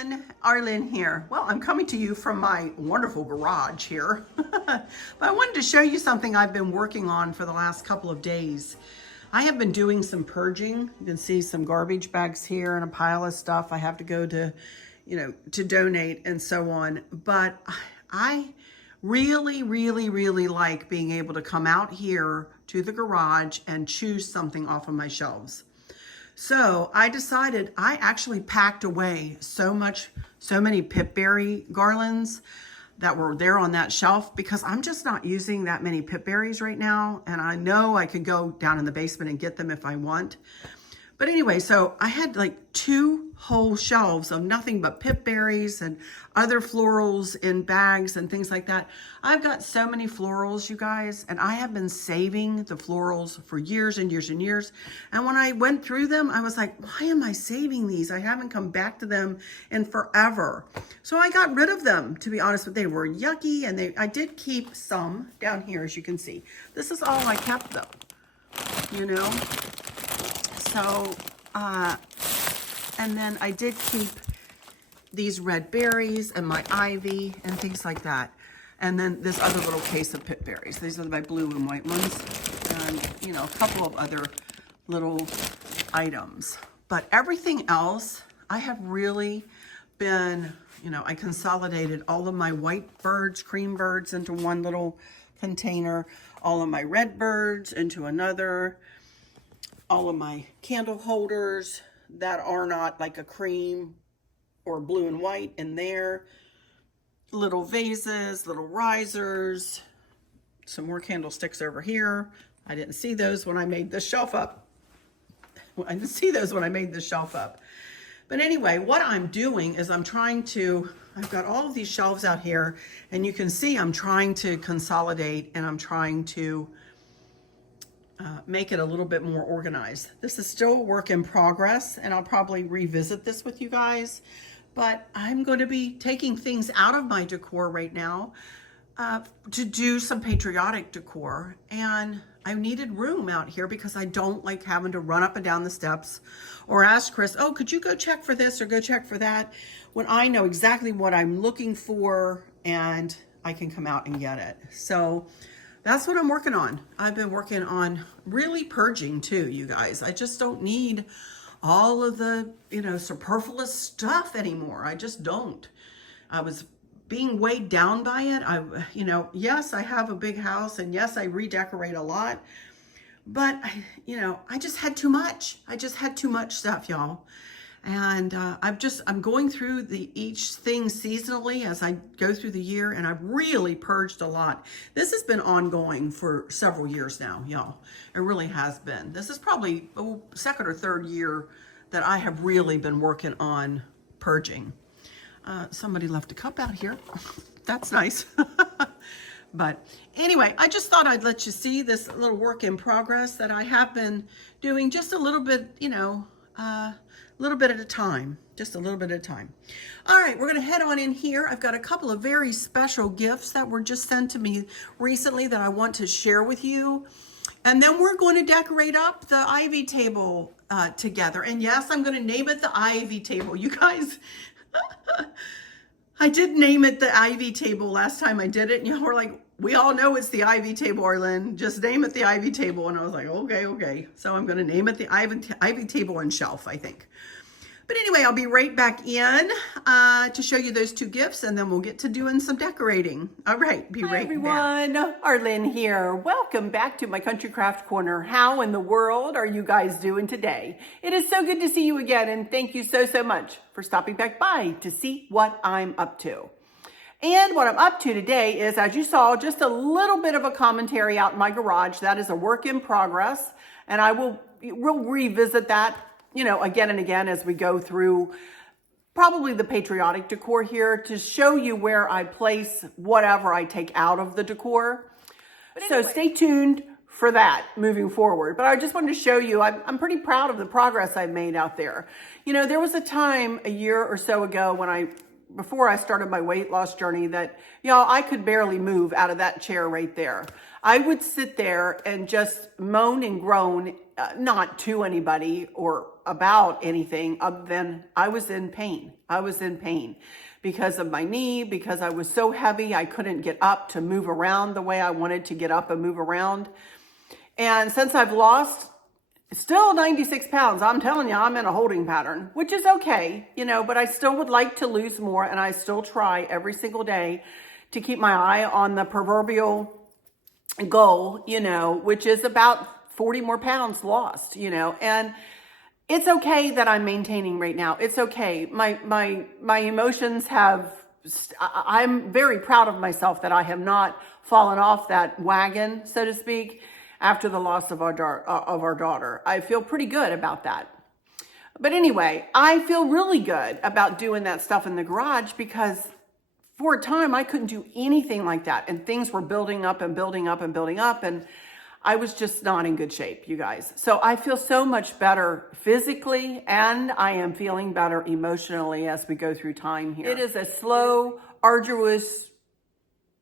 everyone, Arlynn here. Well, I'm coming to you from my wonderful garage here. But I wanted to show you something I've been working on for the last couple of days. I have been doing some purging. You can see some garbage bags here and a pile of stuff I have to go to, to donate and so on. But I really like being able to come out here to the garage and choose something off of my shelves. So I decided I actually packed away so many pipberry garlands that were there on that shelf because I'm just not using that many pipberries right now. And I know I could go down in the basement and get them if I want. But anyway, so I had like 2 whole shelves of nothing but pipberries and other florals in bags and things like that. I've got so many florals, you guys, and I have been saving the florals for years and years and years. And when I went through them, I was like, why am I saving these? I haven't come back to them in forever. So I got rid of them, to be honest with you. They were yucky, and I did keep some down here, as you can see. This is all I kept though, So, and then I did keep these red berries and my ivy and things like that. And then this other little case of pip berries. These are my blue and white ones. And, a couple of other little items. But everything else, I have really been, I consolidated all of my white birds, cream birds into one little container. All of my red birds into another. All of my candle holders that are not like a cream or blue and white in there. Little vases, little risers, some more candlesticks over here. I didn't see those when I made this shelf up. I didn't see those when I made this shelf up. But anyway, what I'm doing is I've got all of these shelves out here, and you can see I'm trying to consolidate, and I'm trying to make it a little bit more organized. This is still a work in progress, and I'll probably revisit this with you guys, but I'm going to be taking things out of my decor right now to do some patriotic decor. And I needed room out here because I don't like having to run up and down the steps or ask Chris, oh, could you go check for this or go check for that, when I know exactly what I'm looking for and I can come out and get it. So that's what I'm working on. I've been working on really purging too, you guys. I just don't need all of the, superfluous stuff anymore. I just don't. I was being weighed down by it. Yes, I have a big house, and yes, I redecorate a lot, but I just had too much. I just had too much stuff, y'all. And I'm going through each thing seasonally as I go through the year, and I've really purged a lot. This has been ongoing for several years now, y'all. It really has been. This is probably second or third year that I have really been working on purging. Somebody left a cup out here. That's nice. But anyway, I just thought I'd let you see this little work in progress that I have been doing, just a little bit, a little bit at a time, just a little bit at a time. All right, we're gonna head on in here. I've got a couple of very special gifts that were just sent to me recently that I want to share with you. And then we're going to decorate up the ivy table together. And yes, I'm gonna name it the ivy table. You guys, I did name it the ivy table last time I did it. And y'all were like, we all know it's the ivy table, Arlynn. Just name it the ivy table. And I was like, okay. So I'm going to name it the ivy table and shelf, I think. But anyway, I'll be right back in to show you those 2 gifts, and then we'll get to doing some decorating. All right, be right back. Hi everyone, Arlynn here. Welcome back to my Country Craft Corner. How in the world are you guys doing today? It is so good to see you again, and thank you so much for stopping back by to see what I'm up to. And what I'm up to today is, as you saw, just a little bit of a commentary out in my garage. That is a work in progress, and we'll revisit that, again and again as we go through probably the patriotic decor here to show you where I place whatever I take out of the decor. Anyway, so stay tuned for that moving forward. But I just wanted to show you, I'm pretty proud of the progress I've made out there. There was a time a year or so ago when I before I started my weight loss journey that, y'all, I could barely move out of that chair right there. I would sit there and just moan and groan, not to anybody or about anything other than I was in pain. I was in pain because of my knee, because I was so heavy I couldn't get up to move around the way I wanted to get up and move around. And since I've lost still 96 pounds, I'm telling you, I'm in a holding pattern, which is okay, you know, but I still would like to lose more, and I still try every single day to keep my eye on the proverbial goal, you know, which is about 40 more pounds lost, you know, and it's okay that I'm maintaining right now. It's okay. My emotions I'm very proud of myself that I have not fallen off that wagon, so to speak, after the loss of our daughter. I feel pretty good about that. But anyway, I feel really good about doing that stuff in the garage because for a time I couldn't do anything like that. And things were building up and building up and building up. And I was just not in good shape, you guys. So I feel so much better physically, and I am feeling better emotionally as we go through time here. It is a slow, arduous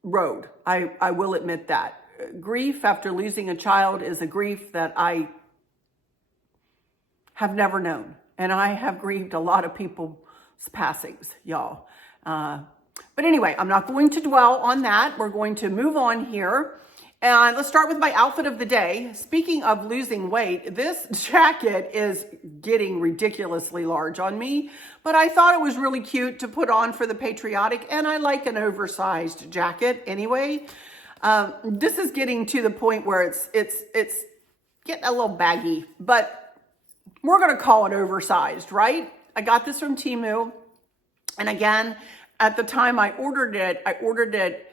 road. I will admit that. Grief after losing a child is a grief that I have never known. And I have grieved a lot of people's passings, y'all. But anyway, I'm not going to dwell on that. We're going to move on here. And let's start with my outfit of the day. Speaking of losing weight, this jacket is getting ridiculously large on me, but I thought it was really cute to put on for the Patriotic, and I like an oversized jacket anyway. This is getting to the point where it's getting a little baggy, but we're going to call it oversized, right? I got this from Temu. And again, at the time I ordered it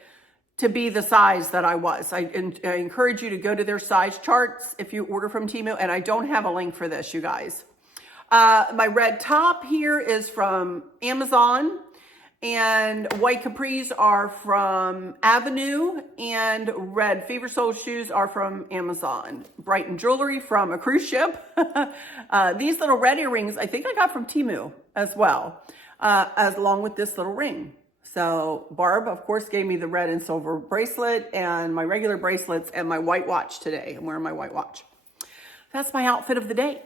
to be the size that I was. I encourage you to go to their size charts if you order from Temu, and I don't have a link for this, you guys. My red top here is from Amazon, and white capris are from Avenue, and red Fever Soul shoes are from Amazon. Brighton jewelry from a cruise ship. These little red earrings, I think I got from Temu as well, along with this little ring. So Barb, of course, gave me the red and silver bracelet and my regular bracelets and my white watch today. I'm wearing my white watch. That's my outfit of the day.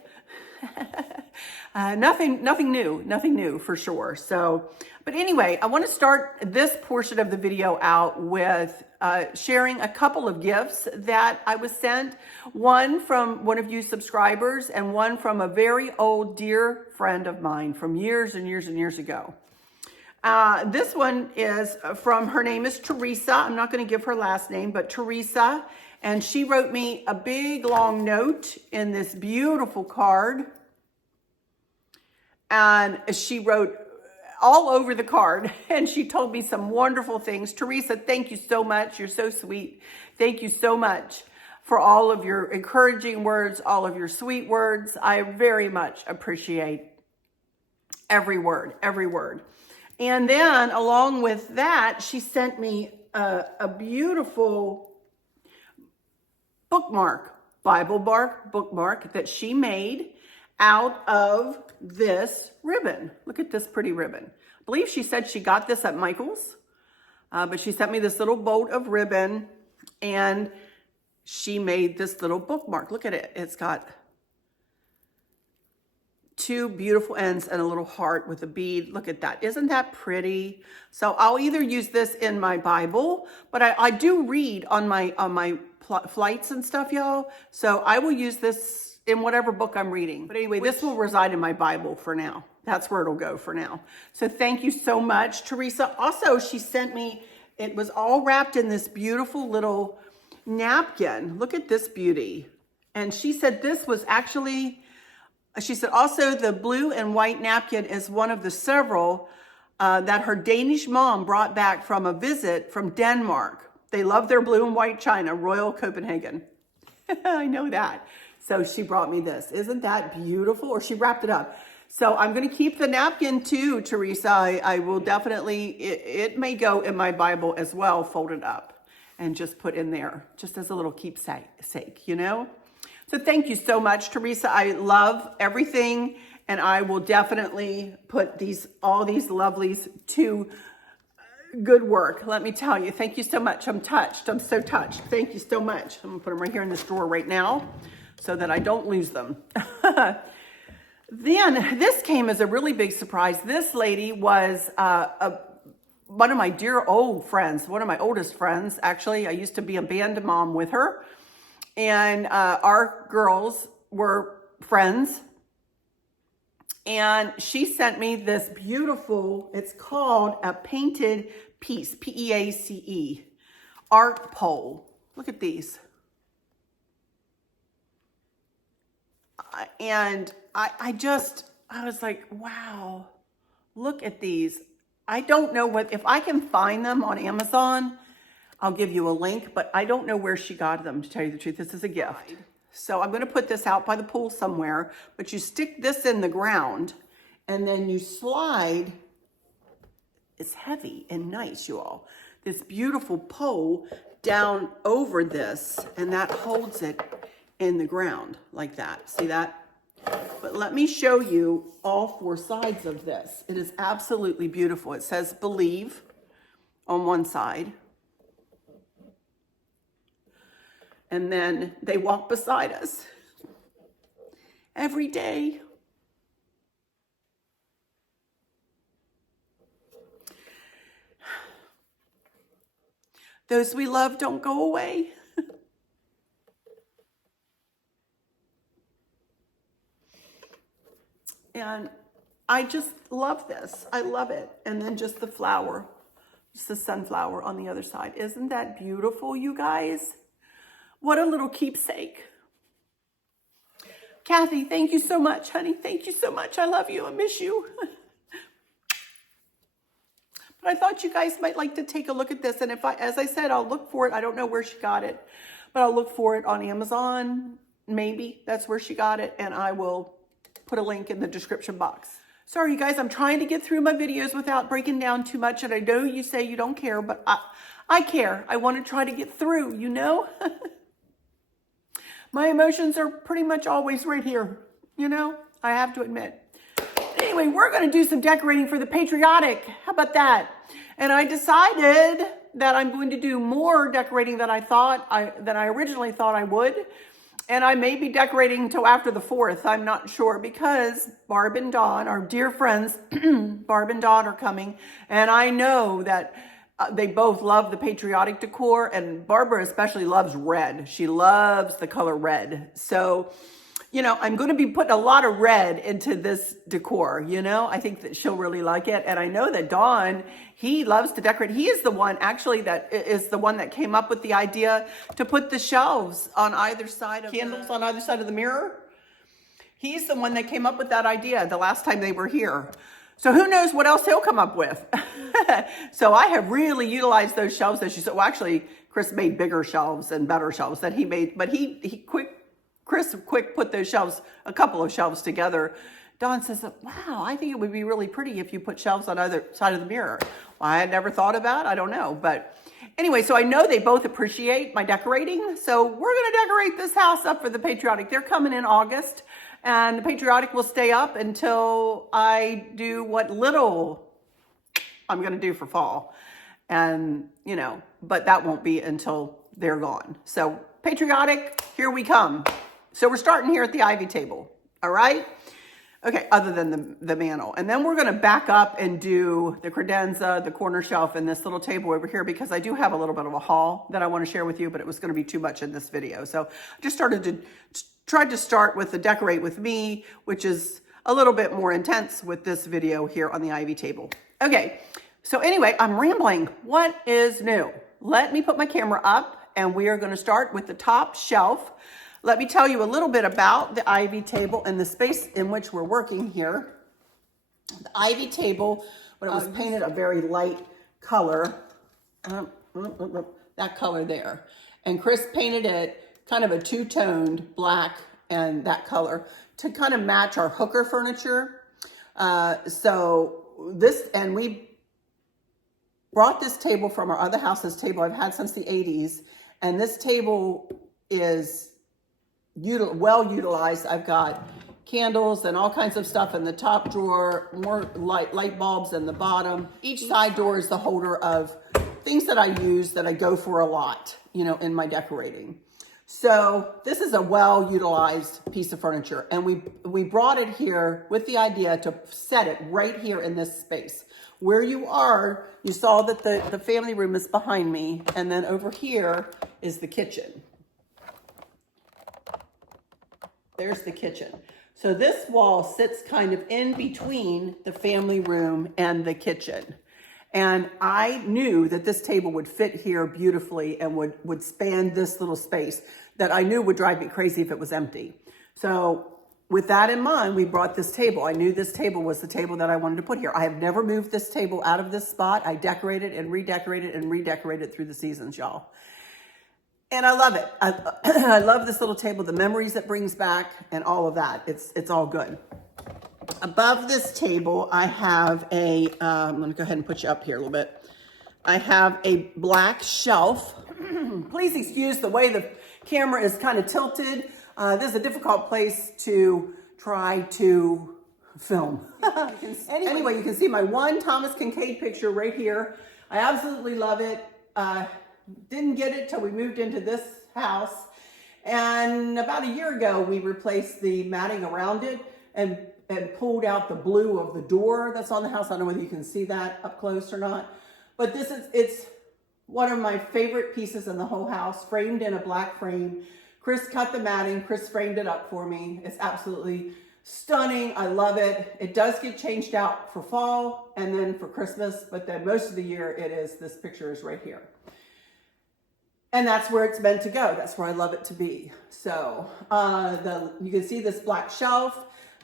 Nothing new for sure. So, but anyway, I want to start this portion of the video out with sharing a couple of gifts that I was sent. One from one of you subscribers and one from a very old dear friend of mine from years and years and years ago. This one is from, her name is Teresa. I'm not going to give her last name, but Teresa. And she wrote me a big long note in this beautiful card. And she wrote all over the card, and she told me some wonderful things. Teresa, thank you so much. You're so sweet. Thank you so much for all of your encouraging words, all of your sweet words. I very much appreciate every word, every word. And then along with that, she sent me a beautiful bookmark, Bible bookmark that she made out of this ribbon. Look at this pretty ribbon. I believe she said she got this at Michael's, but she sent me this little bolt of ribbon, and she made this little bookmark. Look at it. It's got two beautiful ends and a little heart with a bead. Look at that. Isn't that pretty? So I'll either use this in my Bible, but I do read on my flights and stuff, y'all. So I will use this in whatever book I'm reading. But anyway, this will reside in my Bible for now. That's where it'll go for now. So thank you so much, Teresa. Also, she sent me, it was all wrapped in this beautiful little napkin. Look at this beauty. And she said this was actually, she said also the blue and white napkin is one of the several that her Danish mom brought back from a visit from Denmark. They love their blue and white china, Royal Copenhagen. I know that. So she brought me this. Isn't that beautiful? Or she wrapped it up. So I'm going to keep the napkin too, Teresa. I will definitely, it may go in my Bible as well, folded up and just put in there, just as a little keepsake, you know? So thank you so much, Teresa. I love everything And I will definitely put all these lovelies to good work. Let me tell you, thank you so much. I'm touched. I'm so touched. Thank you so much. I'm gonna put them right here in this drawer right now so that I don't lose them. Then this came as a really big surprise. This lady was one of my dear old friends, one of my oldest friends. Actually, I used to be a band mom with her, and our girls were friends. And she sent me this beautiful, it's called a painted piece, P-E-A-C-E, art pole. Look at these. And I was like, wow, look at these. I don't know if I can find them on Amazon, I'll give you a link, but I don't know where she got them, to tell you the truth. This is a gift. So I'm going to put this out by the pool somewhere, but you stick this in the ground and then you slide. It's heavy and nice, you all. This beautiful pole down over this, and that holds it in the ground like that. See that? But let me show you all four sides of this. It is absolutely beautiful. It says believe on one side. And then they walk beside us every day. Those we love don't go away. And I just love this. I love it. And then just the flower, just the sunflower on the other side. Isn't that beautiful, you guys? What a little keepsake. Kathy, thank you so much, honey. Thank you so much. I love you. I miss you. But I thought you guys might like to take a look at this. And as I said, I'll look for it. I don't know where she got it, but I'll look for it on Amazon. Maybe that's where she got it. And I will put a link in the description box. Sorry, you guys, I'm trying to get through my videos without breaking down too much. And I know you say you don't care, but I care. I want to try to get through, you know? My emotions are pretty much always right here, you know? I have to admit. Anyway, we're going to do some decorating for the Patriotic. How about that? And I decided that I'm going to do more decorating than I originally thought I would. And I may be decorating until after the 4th. I'm not sure, because Barb and Dawn, our dear friends, Barb and Dawn are coming. And I know that they both love the Patriotic decor, and Barbara especially loves red. She loves the color red. So, you know, I'm going to be putting a lot of red into this decor, you know. I think that she'll really like it. And I know that Dawn, he loves to decorate. He is the one, actually, that is the one that came up with the idea to put the shelves on either side of candles on either side of the mirror. He's the one that came up with that idea the last time they were here. So who knows what else he'll come up with. So I have really utilized those shelves that she said. Well, actually, Chris made bigger shelves and better shelves that he made, but Chris quick put those shelves, a couple of shelves together. Dawn says, wow, I think it would be really pretty if you put shelves on either side of the mirror. Well, I had never thought about it. I don't know. But anyway, so I know they both appreciate my decorating. So we're going to decorate this house up for the Patriotic. They're coming in August. And the Patriotic will stay up until I do what little I'm going to do for fall. And, you know, but that won't be until they're gone. So Patriotic, here we come. So we're starting here at the ivy table. All right. Okay. Other than the mantle. And then we're going to back up and do the credenza, the corner shelf, and this little table over here, because I do have a little bit of a haul that I want to share with you, but it was going to be too much in this video. So I just tried to start with the decorate with me, which is a little bit more intense with this video here on the ivy table. Okay. So anyway, I'm rambling. What is new? Let me put my camera up, and we are going to start with the top shelf. Let me tell you a little bit about the ivy table and the space in which we're working here. The ivy table, when it was painted a very light color, that color there. And Chris painted it kind of a two-toned black and that color to kind of match our hooker furniture. And we brought this table from our other house, this table I've had since the 80s. And this table is well utilized. I've got candles and all kinds of stuff in the top drawer, more light bulbs in the bottom. Each side door is the holder of things that I use that I go for a lot, you know, in my decorating. So this is a well-utilized piece of furniture, and we brought it here with the idea to set it right here in this space. Where you are, you saw that the family room is behind me, and then over here is the kitchen. There's the kitchen. So this wall sits kind of in between the family room and the kitchen. And I knew that this table would fit here beautifully and would span this little space that I knew would drive me crazy if it was empty. So with that in mind, we brought this table. I knew this table was the table that I wanted to put here. I have never moved this table out of this spot. I decorated and redecorated and redecorated through the seasons, y'all. And I love it. I love this little table, the memories it brings back and all of that. It's all good. Above this table, I have a, I'm going to go ahead and put you up here a little bit. I have a black shelf. Please excuse the way the camera is kind of tilted. This is a difficult place to try to film. Anyway, you can see my one Thomas Kincaid picture right here. I absolutely love it. Didn't get it till we moved into this house. And about a year ago, we replaced the matting around it and pulled out the blue of the door that's on the house. I don't know whether you can see that up close or not. But it's one of my favorite pieces in the whole house, framed in a black frame. Chris cut the matting. Chris framed it up for me. It's absolutely stunning. I love it. It does get changed out for fall and then for Christmas, but then most of the year this picture is right here. And that's where it's meant to go. That's where I love it to be. So you can see this black shelf.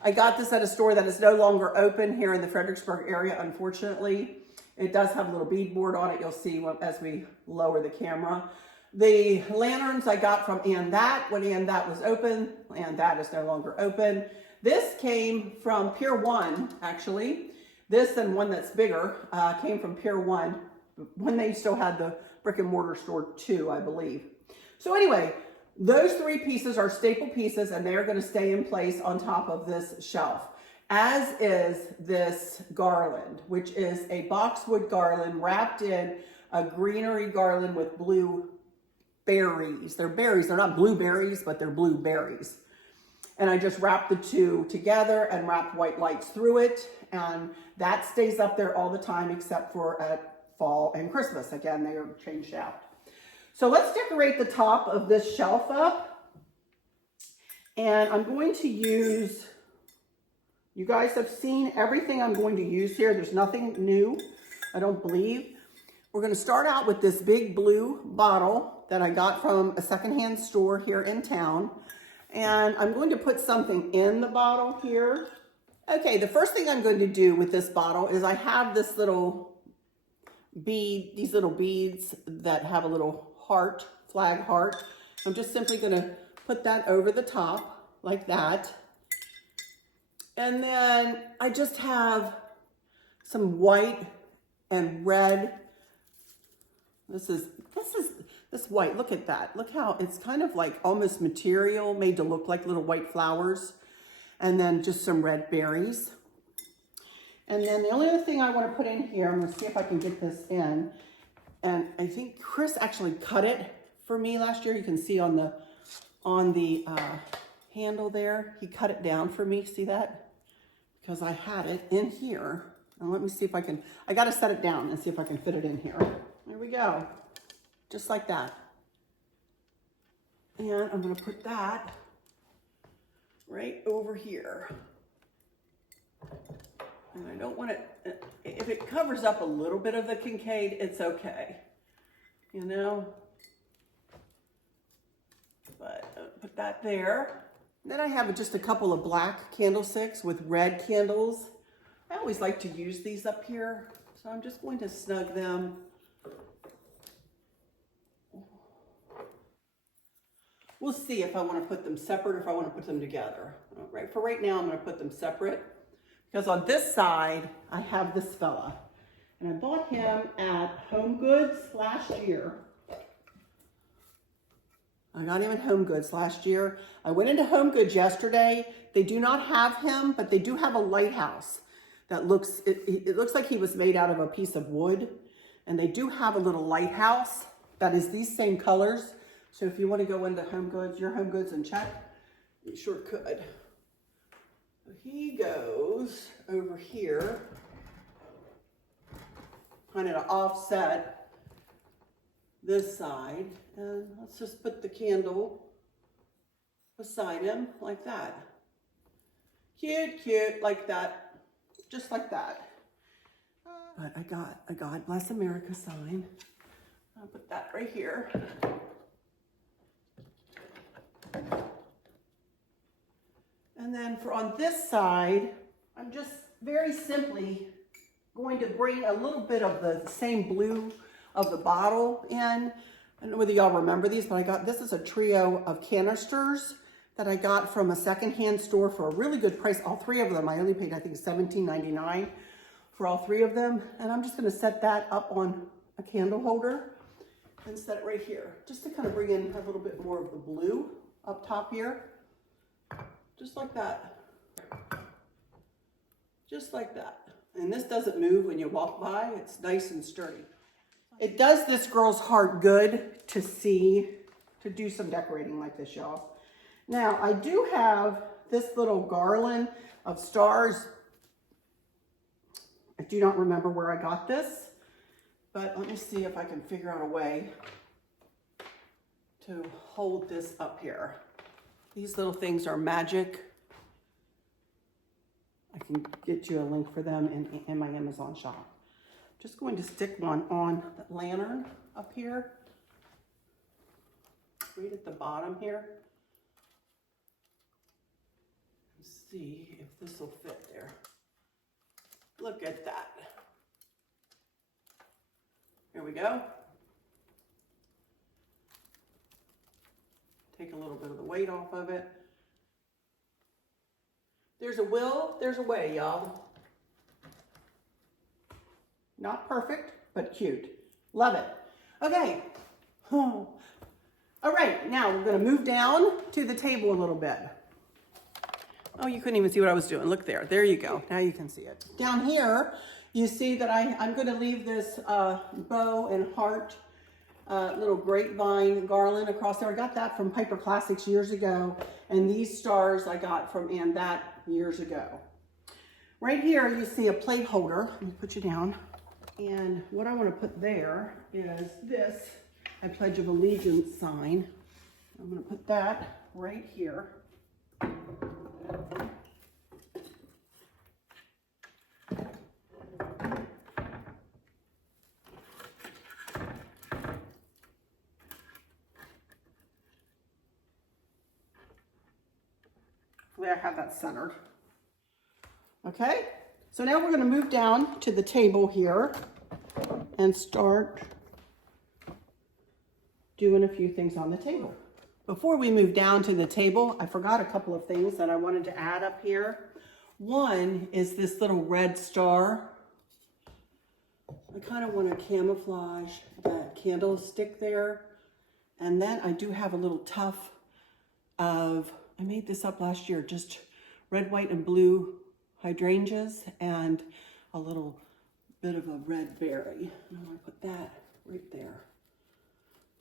I got this at a store that is no longer open here in the Fredericksburg area, unfortunately. It does have a little beadboard on it. You'll see as we lower the camera. The lanterns I got from And That when And That was open. And That is no longer open. This came from Pier 1, actually. This and one that's bigger came from Pier 1 when they still had the brick and mortar store too, I believe. So anyway, those three pieces are staple pieces and they're going to stay in place on top of this shelf, as is this garland, which is a boxwood garland wrapped in a greenery garland with blue berries. They're berries. They're not blueberries, but they're blue berries. And I just wrapped the two together and wrapped white lights through it. And that stays up there all the time except for at fall and Christmas. Again, they are changed out. So let's decorate the top of this shelf up. And I'm going to use, you guys have seen everything I'm going to use here. There's nothing new, I don't believe. We're going to start out with this big blue bottle that I got from a secondhand store here in town. And I'm going to put something in the bottle here. Okay, the first thing I'm going to do with this bottle is I have this little these little beads that have a little heart, flag heart. I'm just simply going to put that over the top like that. And then I just have some white and red. This white, look at that. Look how it's kind of like almost material made to look like little white flowers. And then just some red berries. And then the only other thing I want to put in here, I'm going to see if I can get this in. And I think Chris actually cut it for me last year. You can see on the handle there, he cut it down for me. See that? Because I had it in here. And let me see if I can, I got to set it down and see if I can fit it in here. There we go. Just like that. And I'm going to put that right over here. And I don't want it, if it covers up a little bit of the Kincaid, it's okay, you know, but put that there. Then I have just a couple of black candlesticks with red candles. I always like to use these up here, so I'm just going to snug them. We'll see if I want to put them separate or if I want to put them together. Right, for right now, I'm going to put them separate. Because on this side, I have this fella. And I bought him at Home Goods last year. I got him at Home Goods last year. I went into Home Goods yesterday. They do not have him, but they do have a lighthouse that looks, it looks like he was made out of a piece of wood. And they do have a little lighthouse that is these same colors. So if you want to go into Home Goods, your Home Goods, and check, you sure could. He goes over here, kind of to offset this side. And let's just put the candle beside him like that. Cute, cute, like that, just like that. But I got a God Bless America sign. I'll put that right here. And then for on this side, I'm just very simply going to bring a little bit of the same blue of the bottle in. I don't know whether y'all remember these, but this is a trio of canisters that I got from a secondhand store for a really good price. All three of them, I only paid, I think, $17.99 for all three of them. And I'm just gonna set that up on a candle holder and set it right here, just to kind of bring in a little bit more of the blue up top here. Just like that. Just like that. And this doesn't move when you walk by. It's nice and sturdy. It does this girl's heart good to see, to do some decorating like this, y'all. Now, I do have this little garland of stars. I do not remember where I got this, but let me see if I can figure out a way to hold this up here. These little things are magic. I can get you a link for them in my Amazon shop. Just going to stick one on the lantern up here, right at the bottom here. Let's see if this will fit there. Look at that. Here we go. Take a little bit of the weight off of it. There's a will, there's a way, y'all. Not perfect, but cute. Love it. Okay. Oh. All right, now we're gonna move down to the table a little bit. Oh, you couldn't even see what I was doing. Look there, there you go. Now you can see it. Down here, you see that I'm gonna leave this bow and heart little grapevine garland across there. I got that from Piper Classics years ago, and these stars I got from Ann that years ago. Right here, you see a plate holder. Let me put you down. And what I want to put there is this, I Pledge of Allegiance sign. I'm going to put that right here. Hopefully I have that centered. Okay, so now we're going to move down to the table here and start doing a few things on the table. Before we move down to the table, I forgot a couple of things that I wanted to add up here. One is this little red star. I kind of want to camouflage that candlestick there. And then I do have a little tuft of, I made this up last year, just red, white, and blue hydrangeas and a little bit of a red berry. And I'm going to put that right there.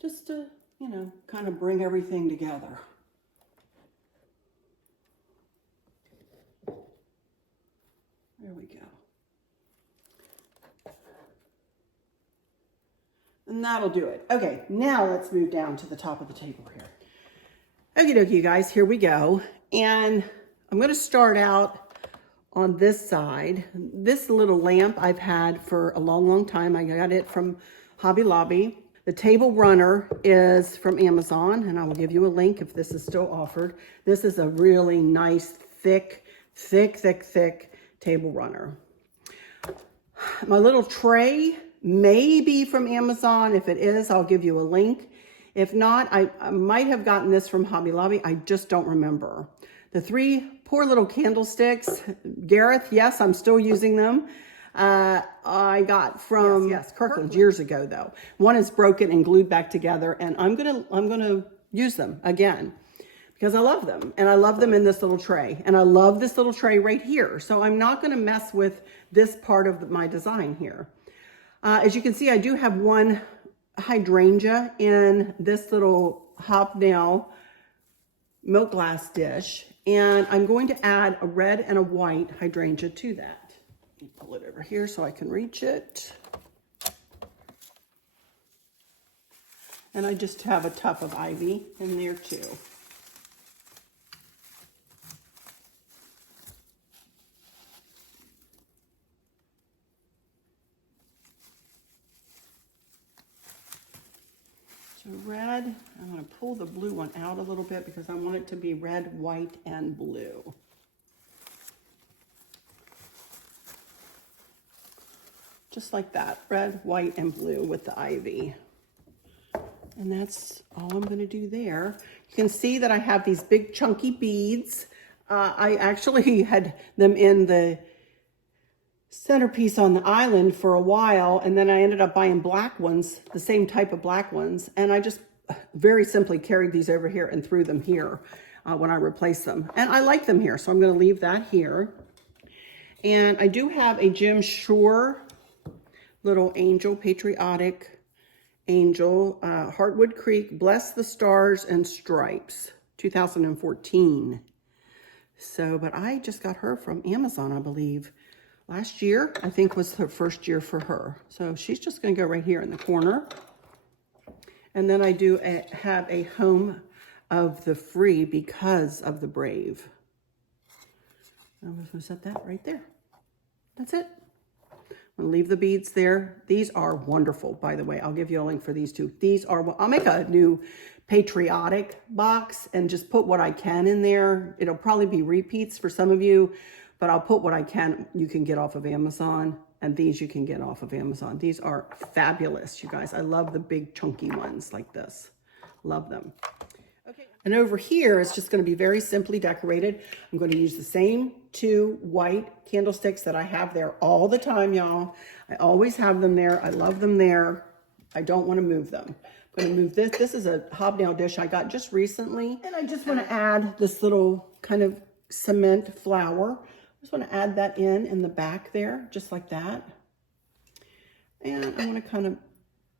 Just to, you know, kind of bring everything together. There we go. And that'll do it. Okay, now let's move down to the top of the table here. Okie dokie, you guys, here we go. And I'm going to start out on this side. This little lamp I've had for a long, long time. I got it from Hobby Lobby. The table runner is from Amazon, and I will give you a link if this is still offered. This is a really nice, thick table runner. My little tray may be from Amazon. If it is, I'll give you a link. If not, I might have gotten this from Hobby Lobby. I just don't remember. The three poor little candlesticks, Gareth, yes, I'm still using them. I got from Kirkland years ago though. One is broken and glued back together, and I'm gonna use them again because I love them, and I love them in this little tray, and I love this little tray right here. So I'm not going to mess with this part of my design here. As you can see, I do have one hydrangea in this little hobnail milk glass dish, and I'm going to add a red and a white hydrangea to that. Let me pull it over here so I can reach it. And I just have a tuft of ivy in there too. So red, I'm going to pull the blue one out a little bit because I want it to be red, white, and blue. Just like that, red, white, and blue with the ivy. And that's all I'm going to do there. You can see that I have these big chunky beads. I actually had them in the centerpiece on the island for a while, and then I ended up buying black ones, the same type of black ones, and I just very simply carried these over here and threw them here when I replaced them. And I like them here, so I'm going to leave that here. And I do have a Jim Shore little angel, Patriotic angel, Heartwood Creek, Bless the Stars and Stripes, 2014. So, but I just got her from Amazon, I believe. Last year, I think, was her first year for her. So she's just going to go right here in the corner. And then I do have a Home of the Free because of the Brave. I'm just going to set that right there. That's it. I'm going to leave the beads there. These are wonderful, by the way. I'll give you a link for these two. These are, I'll make a new Patriotic box and just put what I can in there. It'll probably be repeats for some of you, but I'll put what I can, you can get off of Amazon, and these you can get off of Amazon. These are fabulous, you guys. I love the big chunky ones like this. Love them. Okay. And over here, it's just going to be very simply decorated. I'm going to use the same 2 white candlesticks that I have there all the time, y'all. I always have them there. I love them there. I don't want to move them. I'm going to move this. This is a hobnail dish I got just recently, and I just want to add this little kind of cement flower. Just want to add that in the back there, just like that. And I want to kind of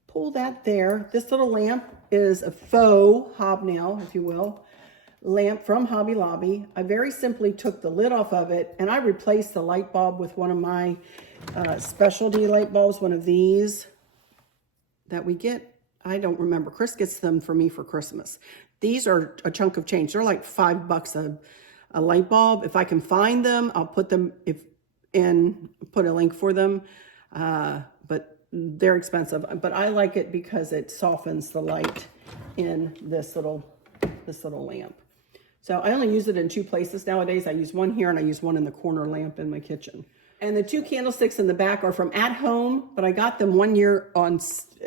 pull that there. This little lamp is a faux hobnail, if you will, lamp from Hobby Lobby. I very simply took the lid off of it, and I replaced the light bulb with one of my specialty light bulbs, one of these that we get. I don't remember. Chris gets them for me for Christmas. These are a chunk of change. They're like $5 a light bulb. If I can find them, I'll put them put a link for them. But they're expensive. But I like it because it softens the light in this little lamp. So I only use it in 2 places nowadays. I use one here and I use one in the corner lamp in my kitchen. And the 2 candlesticks in the back are from At Home, but I got them one year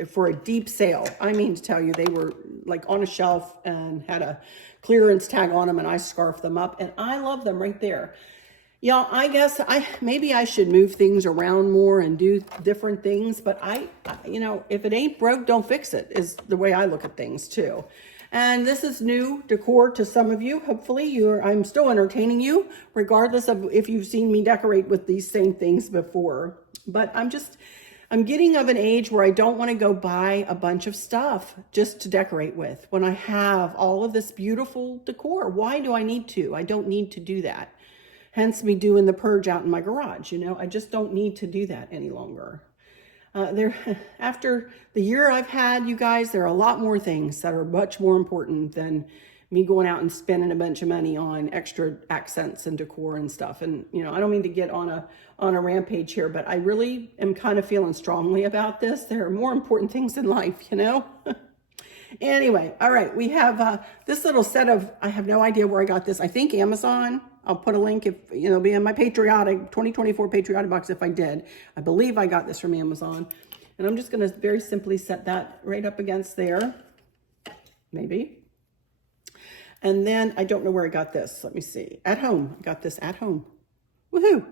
for a deep sale. I mean to tell you, they were like on a shelf and had a clearance tag on them, and I scarfed them up, and I love them right there. Y'all, I guess maybe I should move things around more and do different things, but you know, if it ain't broke, don't fix it, is the way I look at things too. And this is new decor to some of you. Hopefully I'm still entertaining you, regardless of if you've seen me decorate with these same things before. But I'm getting of an age where I don't want to go buy a bunch of stuff just to decorate with when I have all of this beautiful decor. Why do I need to? I don't need to do that. Hence me doing the purge out in my garage. You know, I just don't need to do that any longer. After the year I've had, you guys, there are a lot more things that are much more important than me going out and spending a bunch of money on extra accents and decor and stuff. And, you know, I don't mean to get on a rampage here, but I really am kind of feeling strongly about this. There are more important things in life, you know? Anyway, all right, we have this little set of, I have no idea where I got this. I think Amazon. I'll put a link if, you know, be in my Patriotic 2024 Patriotic box if I did. I believe I got this from Amazon. And I'm just going to very simply set that right up against there. Maybe. And then I don't know where I got this. Let me see. At Home. I got this At Home. Woohoo.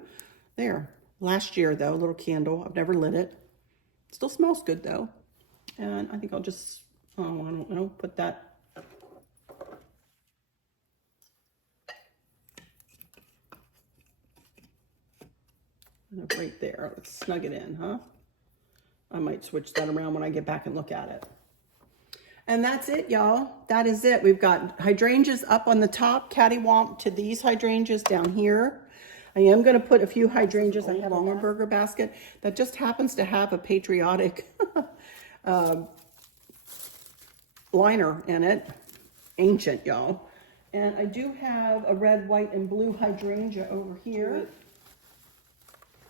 There. Last year, though, a little candle. I've never lit it. Still smells good, though. And I think I'll just, I don't know, put that kind of right there. Let's snug it in, huh? I might switch that around when I get back and look at it. And that's it, y'all. That is it. We've got hydrangeas up on the top, cattywomp to these hydrangeas down here. I am going to put a few hydrangeas. I have a Longerberger basket that just happens to have a Patriotic liner in it. Ancient, y'all. And I do have a red, white, and blue hydrangea over here.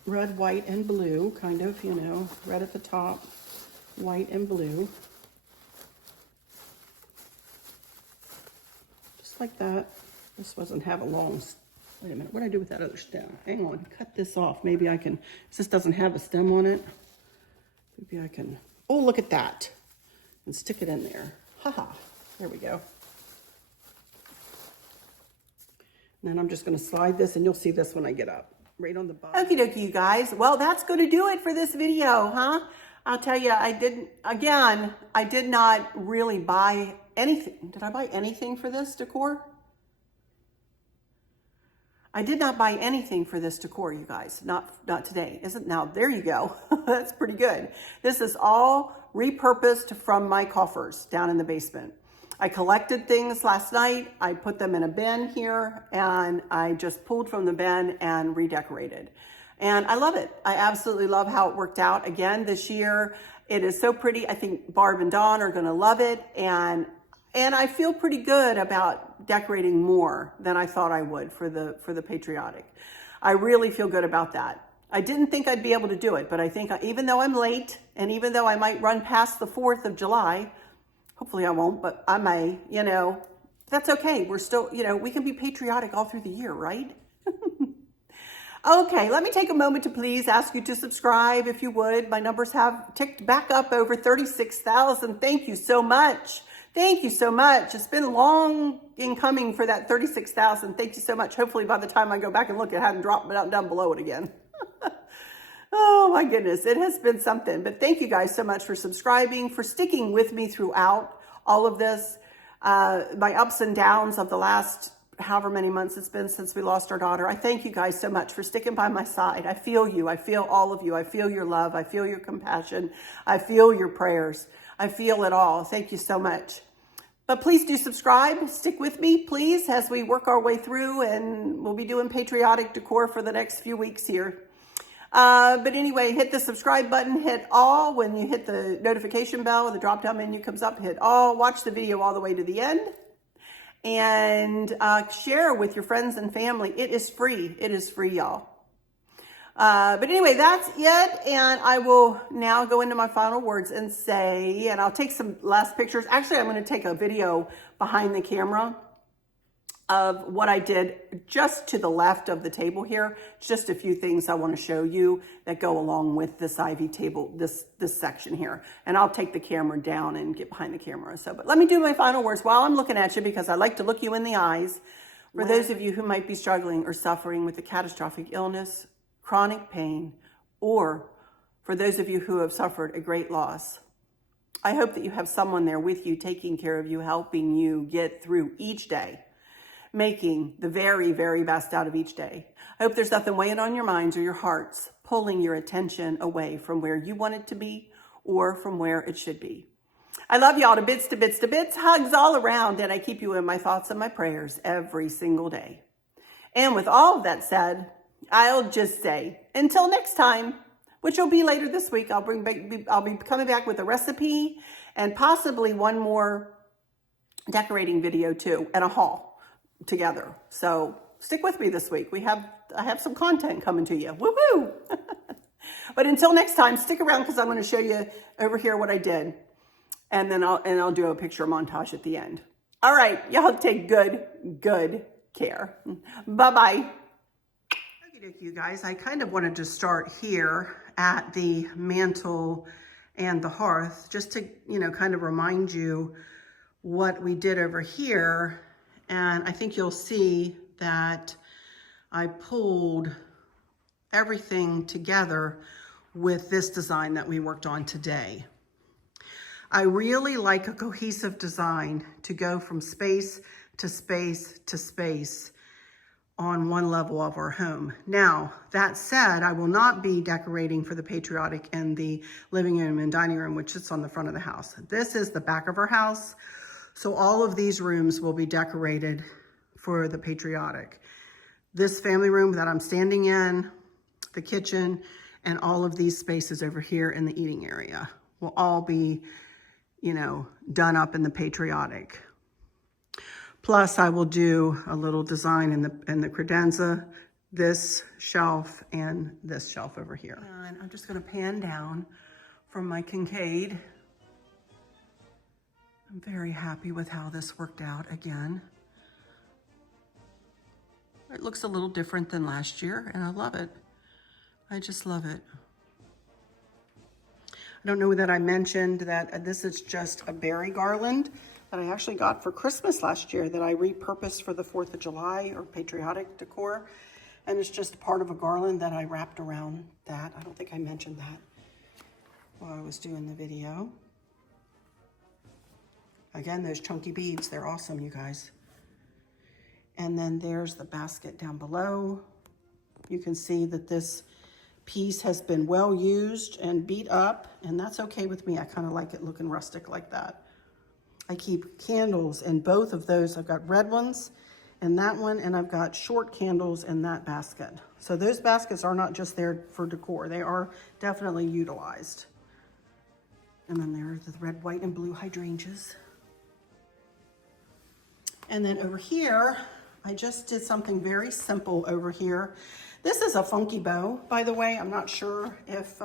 Red, white, and blue, kind of, you know, red at the top, white and blue. Just like that. This doesn't have a long, wait a minute, what do I do with that other stem? Hang on, cut this off. Maybe I can, this doesn't have a stem on it. Maybe I can, oh, look at that. And stick it in there. Haha, there we go. And then I'm just gonna slide this and you'll see this when I get up. Right on the bottom. Okie dokie, you guys. Well, that's going to do it for this video, huh? I'll tell you, I did not really buy anything. Did I buy anything for this decor? I did not buy anything for this decor, you guys. Not today. Isn't now? There you go. That's pretty good. This is all repurposed from my coffers down in the basement. I collected things last night. I put them in a bin here and I just pulled from the bin and redecorated. And I love it. I absolutely love how it worked out again this year. It is so pretty. I think Barb and Dawn are going to love it. And I feel pretty good about decorating more than I thought I would for the Patriotic. I really feel good about that. I didn't think I'd be able to do it, but I think even though I'm late and even though I might run past the 4th of July, hopefully I won't, but I may, you know, that's okay. We're still, you know, we can be patriotic all through the year, right? Okay, let me take a moment to please ask you to subscribe if you would. My numbers have ticked back up over 36,000. Thank you so much. Thank you so much. It's been long in coming for that 36,000. Thank you so much. Hopefully by the time I go back and look, it hadn't dropped down below it again. Oh my goodness, it has been something. But thank you guys so much for subscribing, for sticking with me throughout all of this. My ups and downs of the last however many months it's been since we lost our daughter. I thank you guys so much for sticking by my side. I feel you. I feel all of you. I feel your love. I feel your compassion. I feel your prayers. I feel it all. Thank you so much. But please do subscribe. Stick with me, please, as we work our way through, and we'll be doing patriotic decor for the next few weeks here. But anyway, hit the subscribe button, hit all. When you hit the notification bell, the drop-down menu comes up, hit all. Watch the video all the way to the end. And share with your friends and family. It is free. It is free, y'all. But anyway, that's it. And I will now go into my final words and say, and I'll take some last pictures. Actually, I'm going to take a video behind the camera of what I did just to the left of the table here. It's just a few things I want to show you that go along with this ivy table, this section here. And I'll take the camera down and get behind the camera. So, but let me do my final words while I'm looking at you, because I like to look you in the eyes. For those of you who might be struggling or suffering with a catastrophic illness, chronic pain, or for those of you who have suffered a great loss, I hope that you have someone there with you, taking care of you, helping you get through each day, making the very, very best out of each day. I hope there's nothing weighing on your minds or your hearts, pulling your attention away from where you want it to be or from where it should be. I love y'all to bits, to bits, to bits. Hugs all around, and I keep you in my thoughts and my prayers every single day. And with all of that said, I'll just say, until next time, which will be later this week, I'll be coming back with a recipe and possibly one more decorating video too, and a haul together. So stick with me this week. I have some content coming to you. Woohoo! But until next time, stick around, because I'm going to show you over here what I did, and then I'll do a picture montage at the end. All right, y'all take good care. Bye-bye. Okay, you guys, I kind of wanted to start here at the mantle and the hearth, just to, you know, kind of remind you what we did over here. And I think you'll see that I pulled everything together with this design that we worked on today. I really like a cohesive design to go from space to space to space on one level of our home. Now, that said, I will not be decorating for the Patriotic in the living room and dining room, which sits on the front of the house. This is the back of our house. So all of these rooms will be decorated for the Patriotic. This family room that I'm standing in, the kitchen, and all of these spaces over here in the eating area will all be, you know, done up in the Patriotic. Plus, I will do a little design in the credenza, this shelf and this shelf over here. And I'm just gonna pan down from my Kincaid. I'm very happy with how this worked out again. It looks a little different than last year, and I love it. I just love it. I don't know that I mentioned that this is just a berry garland that I actually got for Christmas last year that I repurposed for the 4th of July or Patriotic decor. And it's just part of a garland that I wrapped around that. I don't think I mentioned that while I was doing the video. Again, those chunky beads, they're awesome, you guys. And then there's the basket down below. You can see that this piece has been well used and beat up, and that's okay with me. I kind of like it looking rustic like that. I keep candles in both of those. I've got red ones in that one, and I've got short candles in that basket. So those baskets are not just there for decor. They are definitely utilized. And then there are the red, white, and blue hydrangeas. And then over here, I just did something very simple over here. This is a funky bow, by the way. I'm not sure if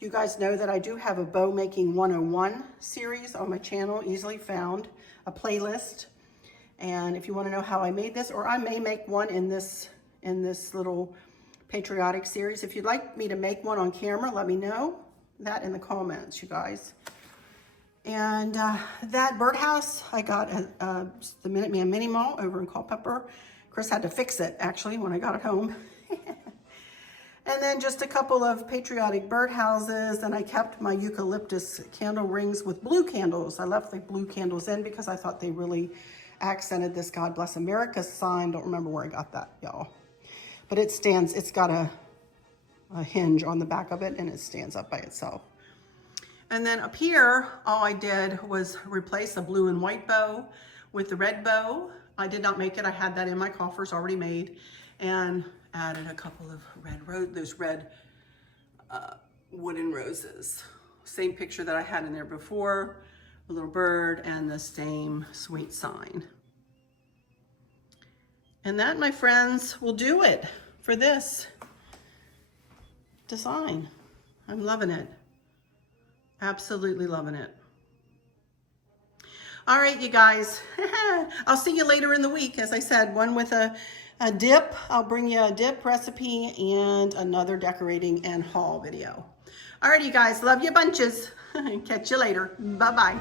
you guys know that I do have a Bow Making 101 series on my channel, easily found, a playlist. And if you want to know how I made this, or I may make one in this little Patriotic series. If you'd like me to make one on camera, let me know that in the comments, you guys. And that birdhouse I got at the Minuteman Mini Mall over in Culpeper. Chris had to fix it, actually, when I got it home. And then just a couple of Patriotic birdhouses, and I kept my eucalyptus candle rings with blue candles. I left the blue candles in because I thought they really accented this God Bless America sign. Don't remember where I got that, y'all. But it stands, it's got a hinge on the back of it, and it stands up by itself. And then up here, all I did was replace the blue and white bow with the red bow. I did not make it. I had that in my coffers already made, and added a couple of those red wooden roses. Same picture that I had in there before, a little bird and the same sweet sign. And that, my friends, will do it for this design. I'm loving it. Absolutely loving it. All right, you guys. I'll see you later in the week. As I said, one with a dip. I'll bring you a dip recipe and another decorating and haul video. All right, you guys. Love you bunches. Catch you later. Bye-bye.